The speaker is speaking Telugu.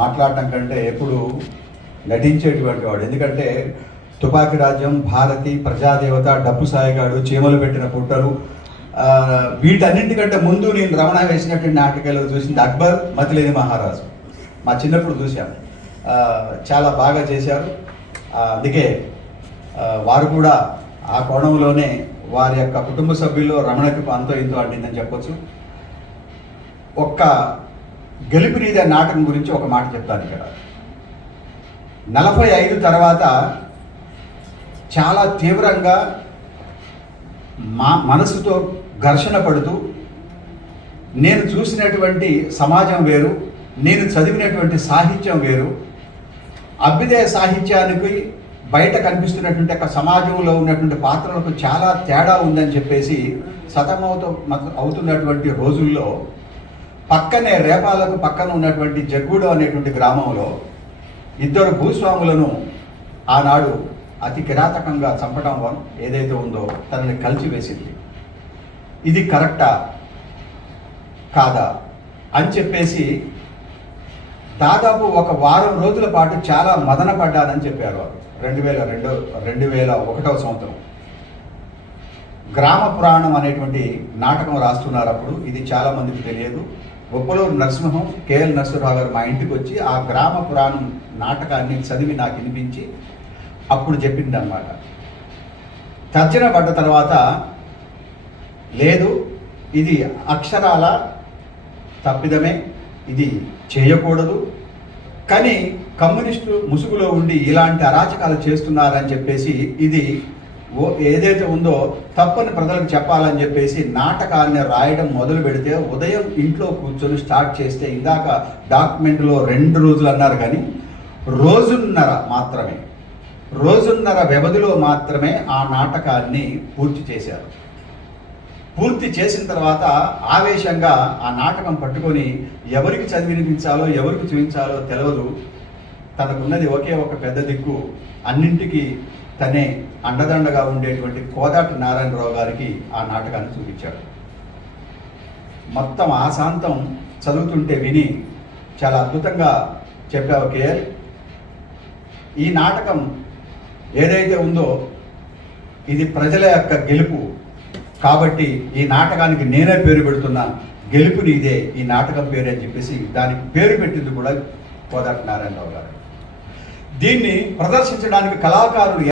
మాట్లాడటం కంటే ఎప్పుడు నటించేటువంటి వాడు. ఎందుకంటే తుపాకి రాజ్యం, భారతి, ప్రజాదేవత, డప్పు సాయిగాడు, చీమలు పెట్టిన పుట్టలు, వీటన్నింటికంటే ముందు నేను రమణ వేసినటువంటి నాటకాలు చూసింది అక్బర్, మతిలేని మహారాజు. మా చిన్నప్పుడు చూశాను, చాలా బాగా చేశారు. అందుకే వారు కూడా ఆ కోణంలోనే వారి యొక్క కుటుంబ సభ్యుల్లో రమణకి అంతో ఇంతో అంటిందని చెప్పొచ్చు. ఒక్క గెలుపునీదే నాటకం గురించి ఒక మాట చెప్తాను. ఇక్కడ 45 తర్వాత చాలా తీవ్రంగా మనసుతో ఘర్షణ పడుతూ, నేను చూసినటువంటి సమాజం వేరు, నేను చదివినటువంటి సాహిత్యం వేరు, అభ్యుదయ సాహిత్యానికి బయట కనిపిస్తున్నటువంటి ఒక సమాజంలో ఉన్నటువంటి పాత్రలకు చాలా తేడా ఉందని చెప్పేసి అవుతున్నటువంటి రోజుల్లో పక్కనే రేపాలకు పక్కన ఉన్నటువంటి జగ్గూడు అనేటువంటి గ్రామంలో 2 భూస్వాములను ఆనాడు అతి కిరాతకంగా చంపడం ఏదైతే ఉందో తనని కలిసివేసింది. ఇది కరెక్టా కాదా అని చెప్పేసి దాదాపు ఒక వారం రోజుల పాటు చాలా మదన పడ్డానని చెప్పారు వారు. 2001వ సంవత్సరం గ్రామ పురాణం అనేటువంటి నాటకం రాస్తున్నారు అప్పుడు. ఇది చాలా మందికి తెలియదు. గొప్పలూరు నరసింహం, కేఎల్ నరసింహరావు గారు మా ఇంటికి వచ్చి ఆ గ్రామ పురాణం నాటకాన్ని చదివి నాకు వినిపించి అప్పుడు చెప్పింది అన్నమాట. తర్జన పడ్డ తర్వాత, లేదు ఇది అక్షరాల తప్పిదమే, ఇది చేయకూడదు, కానీ కమ్యూనిస్టు ముసుగులో ఉండి ఇలాంటి అరాచకాలు చేస్తున్నారని చెప్పేసి ఇది ఏదైతే ఉందో తప్పని ప్రజలకు చెప్పాలని చెప్పేసి నాటకాన్ని రాయడం మొదలు పెడితే, ఉదయం ఇంట్లో కూర్చొని స్టార్ట్ చేస్తే, ఇందాక డాక్యుమెంట్లో 2 రోజులు అన్నారు కానీ రోజున్నర వ్యవధిలో మాత్రమే ఆ నాటకాన్ని పూర్తి చేశారు. పూర్తి చేసిన తర్వాత ఆవేశంగా ఆ నాటకం పట్టుకొని ఎవరికి చదివినిపించాలో ఎవరికి చూపించాలో తెలియదు. తనకున్నది ఒకే ఒక పెద్ద దిక్కు, అన్నింటికి తనే అండదండగా ఉండేటువంటి కోదాటి నారాయణరావు గారికి ఆ నాటకాన్ని చూపించాడు. మొత్తం ఆశాంతం చదువుతుంటే విని చాలా అద్భుతంగా చెప్పావు కేఎల్. ఈ నాటకం ఏదైతే ఉందో ఇది ప్రజల యొక్క గెలుపు కాబట్టి ఈ నాటకానికి నేనే పేరు పెడుతున్నా, గెలుపు నీదే ఈ నాటకం పేరు అని చెప్పేసి దానికి పేరు పెట్టింది కూడా కోదాటి నారాయణరావు గారు. దీన్ని ప్రదర్శించడానికి కళాకారులు